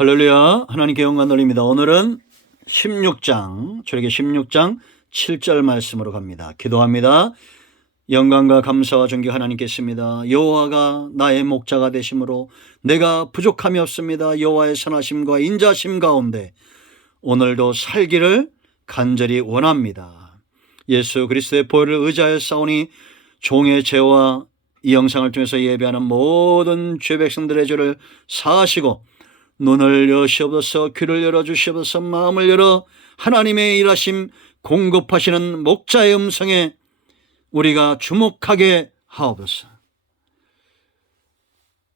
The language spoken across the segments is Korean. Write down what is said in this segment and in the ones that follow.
할렐루야, 하나님께 영광 돌립니다. 오늘은 16장, 출애기 16장 7절 말씀으로 갑니다. 기도합니다. 영광과 감사와 존귀 하나님께 있습니다. 여호와가 나의 목자가 되심으로 내가 부족함이 없습니다. 여호와의 선하심과 인자심 가운데 오늘도 살기를 간절히 원합니다. 예수 그리스도의 보혈을 의지하여 싸우니 종의 죄와 이 영상을 통해서 예배하는 모든 죄 백성들의 죄를 사하시고 눈을 여시옵소서, 귀를 열어주시옵소서, 마음을 열어 하나님의 일하심 공급하시는 목자의 음성에 우리가 주목하게 하옵소서.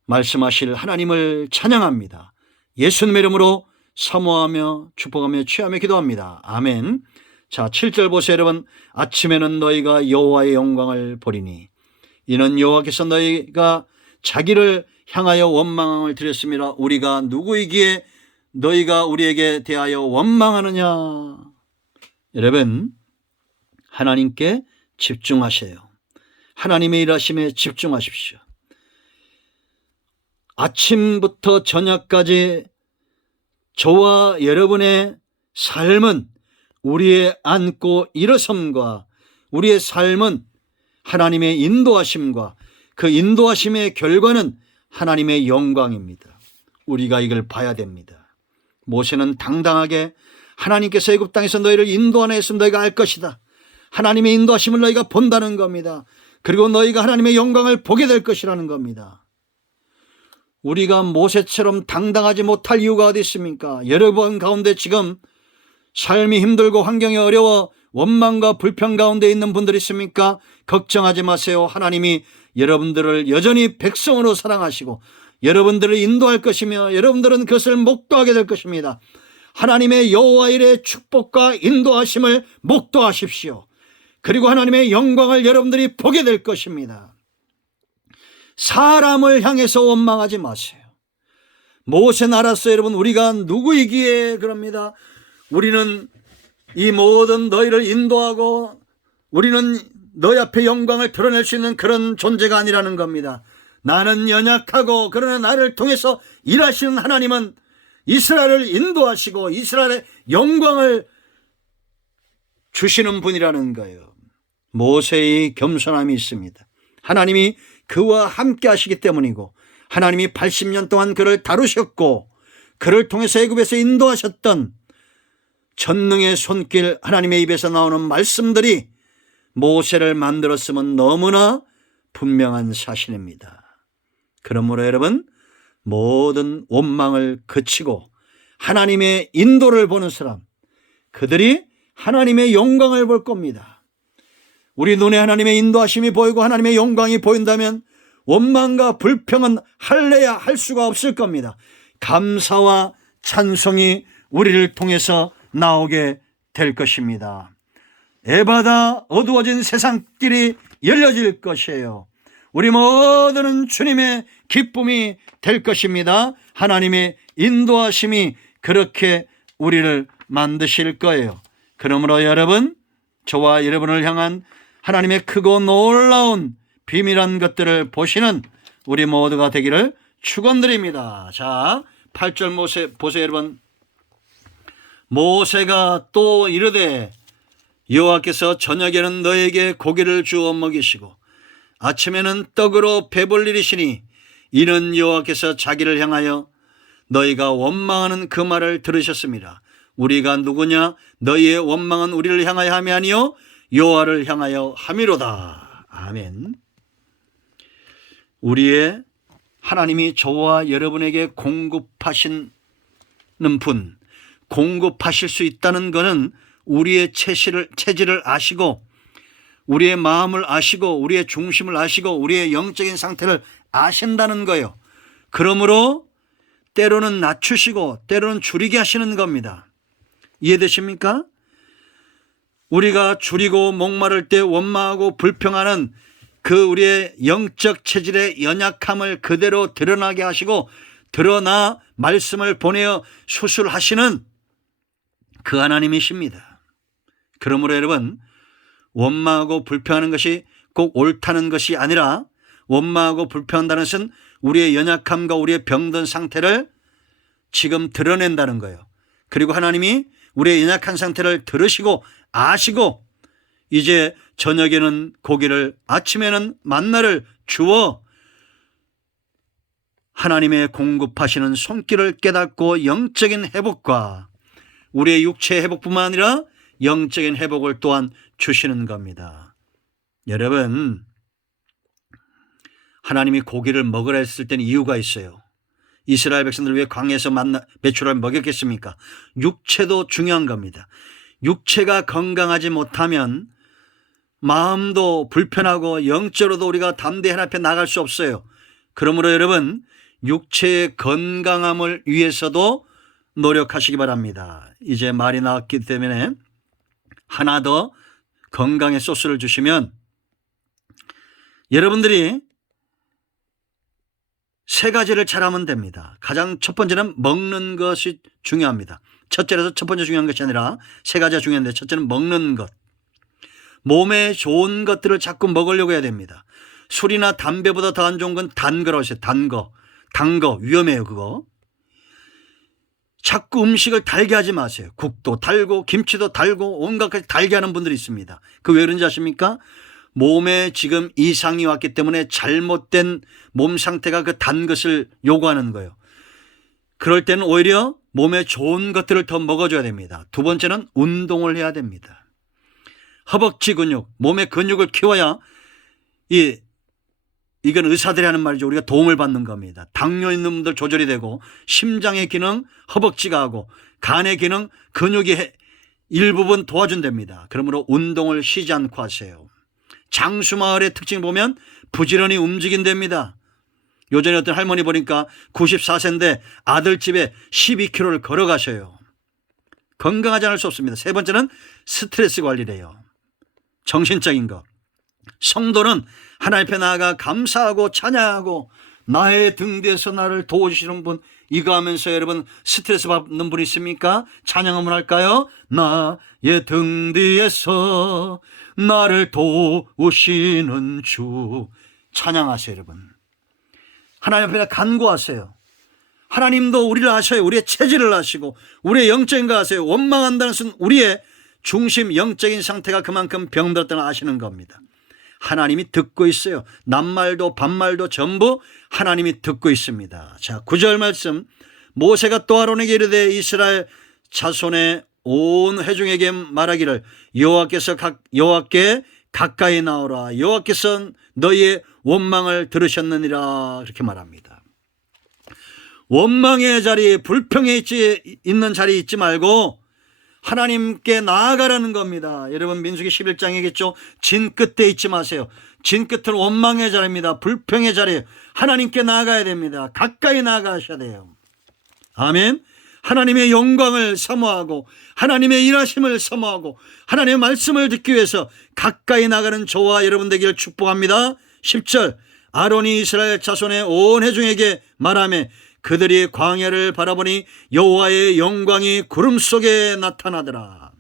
말씀하실 하나님을 찬양합니다. 예수님의 이름으로 사모하며 축복하며 취하며 기도합니다. 아멘. 자, 7절 보세요 여러분. 아침에는 너희가 여호와의 영광을 보리니 이는 여호와께서 너희가 자기를 향하여 원망을 드렸습니다. 우리가 누구이기에 너희가 우리에게 대하여 원망하느냐. 여러분, 하나님께 집중하세요. 하나님의 일하심에 집중하십시오. 아침부터 저녁까지 저와 여러분의 삶은, 우리의 앉고 일어섬과 우리의 삶은 하나님의 인도하심과 그 인도하심의 결과는 하나님의 영광입니다. 우리가 이걸 봐야 됩니다. 모세는 당당하게 하나님께서 애굽 땅에서 너희를 인도하나 했으면 너희가 알 것이다. 하나님의 인도하심을 너희가 본다는 겁니다. 그리고 너희가 하나님의 영광을 보게 될 것이라는 겁니다. 우리가 모세처럼 당당하지 못할 이유가 어디 있습니까? 여러분 가운데 지금 삶이 힘들고 환경이 어려워 원망과 불평 가운데 있는 분들 있습니까? 걱정하지 마세요. 하나님이 여러분들을 여전히 백성으로 사랑하시고 여러분들을 인도할 것이며 여러분들은 그것을 목도하게 될 것입니다. 하나님의 여호와 일의 축복과 인도하심을 목도하십시오. 그리고 하나님의 영광을 여러분들이 보게 될 것입니다. 사람을 향해서 원망하지 마세요. 모세는 알았어요. 여러분, 우리가 누구이기에 그럽니다. 우리는 이 모든 너희를 인도하고 우리는 너희 앞에 영광을 드러낼 수 있는 그런 존재가 아니라는 겁니다. 나는 연약하고 그러나 나를 통해서 일하시는 하나님은 이스라엘을 인도하시고 이스라엘의 영광을 주시는 분이라는 거예요. 모세의 겸손함이 있습니다. 하나님이 그와 함께 하시기 때문이고 하나님이 80년 동안 그를 다루셨고 그를 통해서 애굽에서 인도하셨던 전능의 손길, 하나님의 입에서 나오는 말씀들이 모세를 만들었으면 너무나 분명한 사실입니다. 그러므로 여러분, 모든 원망을 그치고 하나님의 인도를 보는 사람, 그들이 하나님의 영광을 볼 겁니다. 우리 눈에 하나님의 인도하심이 보이고 하나님의 영광이 보인다면 원망과 불평은 할래야 할 수가 없을 겁니다. 감사와 찬송이 우리를 통해서 나오게 될 것입니다. 에바다 어두워진 세상길이 열려질 것이에요. 우리 모두는 주님의 기쁨이 될 것입니다. 하나님의 인도하심이 그렇게 우리를 만드실 거예요. 그러므로 여러분, 저와 여러분을 향한 하나님의 크고 놀라운 비밀한 것들을 보시는 우리 모두가 되기를 축원드립니다. 자, 8절 모세 보세요 여러분. 모세가 또 이르되 여호와께서 저녁에는 너에게 고기를 주어 먹이시고 아침에는 떡으로 배불리시니 이는 여호와께서 자기를 향하여 너희가 원망하는 그 말을 들으셨습니다. 우리가 누구냐? 너희의 원망은 우리를 향하여 함이 아니요 여호와를 향하여 함이로다. 아멘. 우리의 하나님이 저와 여러분에게 공급하시는 분, 공급하실 수 있다는 것은 우리의 체질을 아시고 우리의 마음을 아시고 우리의 중심을 아시고 우리의 영적인 상태를 아신다는 거예요. 그러므로 때로는 낮추시고 때로는 줄이게 하시는 겁니다. 이해되십니까? 우리가 줄이고 목마를 때 원망하고 불평하는 그 우리의 영적 체질의 연약함을 그대로 드러나게 하시고 드러나 말씀을 보내어 수술하시는 그 하나님이십니다. 그러므로 여러분, 원망하고 불평하는 것이 꼭 옳다는 것이 아니라 원망하고 불평한다는 것은 우리의 연약함과 우리의 병든 상태를 지금 드러낸다는 거예요. 그리고 하나님이 우리의 연약한 상태를 들으시고 아시고 이제 저녁에는 고기를, 아침에는 만나를 주어 하나님의 공급하시는 손길을 깨닫고 영적인 회복과 우리의 육체의 회복뿐만 아니라 영적인 회복을 또한 주시는 겁니다. 여러분, 하나님이 고기를 먹으라 했을 때는 이유가 있어요. 이스라엘 백성들 왜 광야에서 메추라를 먹였겠습니까? 육체도 중요한 겁니다. 육체가 건강하지 못하면 마음도 불편하고 영적으로도 우리가 담대히 하나님 앞에 나갈 수 없어요. 그러므로 여러분, 육체의 건강함을 위해서도 노력하시기 바랍니다. 이제 말이 나왔기 때문에 하나 더 건강의 소스를 주시면, 여러분들이 세 가지를 잘하면 됩니다. 가장 첫 번째는 먹는 것이 중요합니다. 첫째라서 첫 번째 중요한 것이 아니라 세 가지가 중요한데, 첫째는 먹는 것. 몸에 좋은 것들을 자꾸 먹으려고 해야 됩니다. 술이나 담배보다 더 안 좋은 건 단 거라고 했어요. 단 거 위험해요. 그거 자꾸 음식을 달게 하지 마세요. 국도 달고 김치도 달고 온갖 것을 달게 하는 분들이 있습니다. 그 왜 그런지 아십니까? 몸에 지금 이상이 왔기 때문에 잘못된 몸 상태가 그 단 것을 요구하는 거예요. 그럴 때는 오히려 몸에 좋은 것들을 더 먹어줘야 됩니다. 두 번째는 운동을 해야 됩니다. 허벅지 근육, 몸의 근육을 키워야 이건 의사들이 하는 말이죠. 우리가 도움을 받는 겁니다. 당뇨 있는 분들 조절이 되고, 심장의 기능 허벅지가 하고, 간의 기능 근육이 일부분 도와준답니다. 그러므로 운동을 쉬지 않고 하세요. 장수마을의 특징 보면 부지런히 움직인답니다. 요전에 어떤 할머니 보니까 94세인데 아들 집에 12km를 걸어가셔요. 건강하지 않을 수 없습니다. 세 번째는 스트레스 관리래요. 정신적인 것. 성도는 하나님 앞에 나아가 감사하고 찬양하고, 나의 등 뒤에서 나를 도우시는 분, 이거 하면서 여러분 스트레스 받는 분 있습니까? 찬양 한번 할까요? 나의 등 뒤에서 나를 도우시는 주. 찬양하세요. 여러분, 하나님 앞에 간구하세요. 하나님도 우리를 아셔요. 우리의 체질을 아시고 우리의 영적인 거 아세요. 원망한다는 것은 우리의 중심 영적인 상태가 그만큼 병들었다는 걸 아시는 겁니다. 하나님이 듣고 있어요. 낱말도 반말도 전부 하나님이 듣고 있습니다. 자, 9절 말씀. 모세가 또 아론에게 이르되 이스라엘 자손의 온 회중에게 말하기를 여호와께 가까이 나오라. 여호와께서 너희의 원망을 들으셨느니라. 이렇게 말합니다. 원망의 자리에, 불평에 있는 자리에 있지 말고 하나님께 나아가라는 겁니다. 여러분, 민수기 11장이겠죠. 진 끝에 있지 마세요. 진 끝은 원망의 자리입니다. 불평의 자리에 하나님께 나아가야 됩니다. 가까이 나아가셔야 돼요. 아멘. 하나님의 영광을 사모하고 하나님의 일하심을 사모하고 하나님의 말씀을 듣기 위해서 가까이 나가는 저와 여러분 되기를 축복합니다. 10절. 아론이 이스라엘 자손의 온 회중에게 말하며 그들이 광야를 바라보니 여호와의 영광이 구름 속에 나타나더라.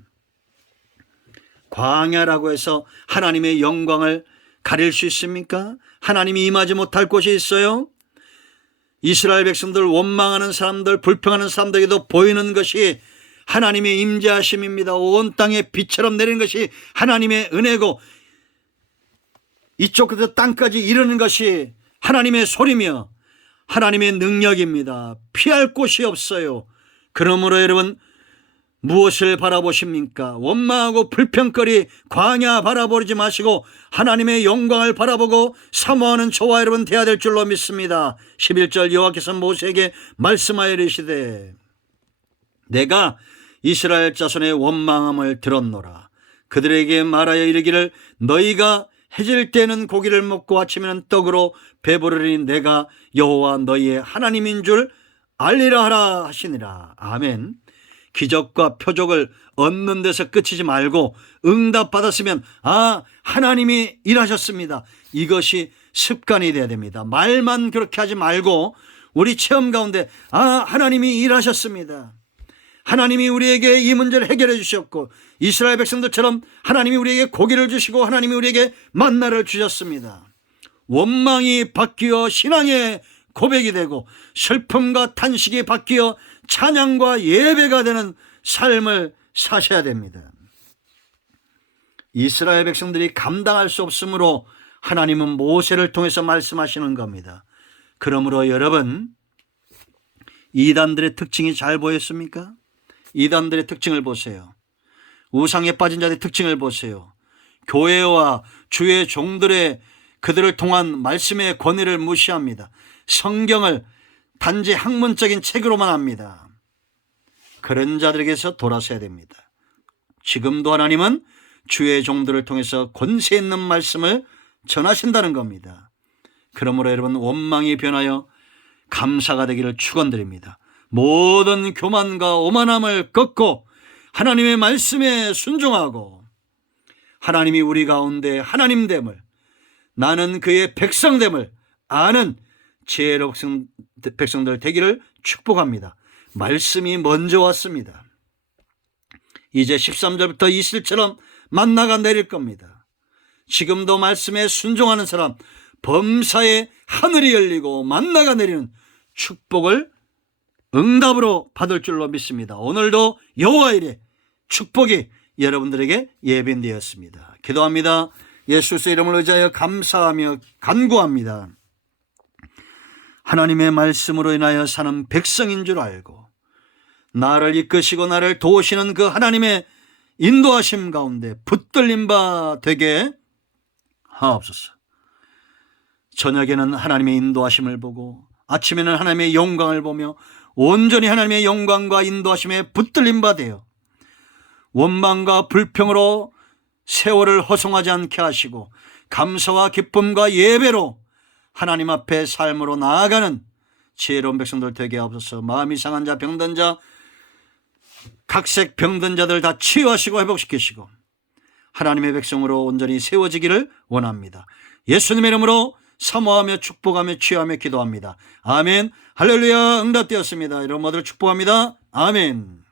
광야라고 해서 하나님의 영광을 가릴 수 있습니까? 하나님이 임하지 못할 곳이 있어요? 이스라엘 백성들, 원망하는 사람들, 불평하는 사람들에게도 보이는 것이 하나님의 임재하심입니다. 온 땅에 비처럼 내리는 것이 하나님의 은혜고, 이쪽부터 땅까지 이르는 것이 하나님의 소리며 하나님의 능력입니다. 피할 곳이 없어요. 그러므로 여러분, 무엇을 바라보십니까? 원망하고 불평거리 광야 바라보지 마시고 하나님의 영광을 바라보고 사모하는 저와 여러분 되어야 될 줄로 믿습니다. 11절. 여호와께서 모세에게 말씀하여 이르시되 내가 이스라엘 자손의 원망함을 들었노라. 그들에게 말하여 이르기를 너희가 해질 때는 고기를 먹고 아침에는 떡으로 배부르니 내가 여호와 너희의 하나님인 줄 알리라 하라 하시니라. 아멘. 기적과 표적을 얻는 데서 끝이지 말고 응답받았으면 하나님이 일하셨습니다. 이것이 습관이 돼야 됩니다. 말만 그렇게 하지 말고 우리 체험 가운데 하나님이 일하셨습니다. 하나님이 우리에게 이 문제를 해결해 주셨고 이스라엘 백성들처럼 하나님이 우리에게 고기를 주시고 하나님이 우리에게 만나를 주셨습니다. 원망이 바뀌어 신앙의 고백이 되고 슬픔과 탄식이 바뀌어 찬양과 예배가 되는 삶을 사셔야 됩니다. 이스라엘 백성들이 감당할 수 없으므로 하나님은 모세를 통해서 말씀하시는 겁니다. 그러므로 여러분, 이단들의 특징이 잘 보였습니까? 이단들의 특징을 보세요. 우상에 빠진 자들의 특징을 보세요. 교회와 주의 종들의 그들을 통한 말씀의 권위를 무시합니다. 성경을 단지 학문적인 책으로만 합니다. 그런 자들에게서 돌아서야 됩니다. 지금도 하나님은 주의 종들을 통해서 권세 있는 말씀을 전하신다는 겁니다. 그러므로 여러분, 원망이 변하여 감사가 되기를 축원드립니다. 모든 교만과 오만함을 꺾고 하나님의 말씀에 순종하고 하나님이 우리 가운데 하나님됨을, 나는 그의 백성됨을 아는 지혜로운 백성들 되기를 축복합니다. 말씀이 먼저 왔습니다. 이제 13절부터 20절처럼 만나가 내릴 겁니다. 지금도 말씀에 순종하는 사람, 범사에 하늘이 열리고 만나가 내리는 축복을 응답으로 받을 줄로 믿습니다. 오늘도 여호와의 축복이 여러분들에게 예비되었습니다. 기도합니다. 예수의 이름을 의지하여 감사하며 간구합니다. 하나님의 말씀으로 인하여 사는 백성인 줄 알고 나를 이끄시고 나를 도우시는 그 하나님의 인도하심 가운데 붙들린 바 되게 하옵소서. 저녁에는 하나님의 인도하심을 보고 아침에는 하나님의 영광을 보며 온전히 하나님의 영광과 인도하심에 붙들린 바 되어 원망과 불평으로 세월을 허송하지 않게 하시고 감사와 기쁨과 예배로 하나님 앞에 삶으로 나아가는 지혜로운 백성들 되게 하옵소서. 마음이 상한 자, 병든 자, 각색 병든 자들 다 치유하시고 회복시키시고 하나님의 백성으로 온전히 세워지기를 원합니다. 예수님의 이름으로 사모하며 축복하며 치유하며 기도합니다. 아멘. 할렐루야. 응답되었습니다. 여러분 모두를 축복합니다. 아멘.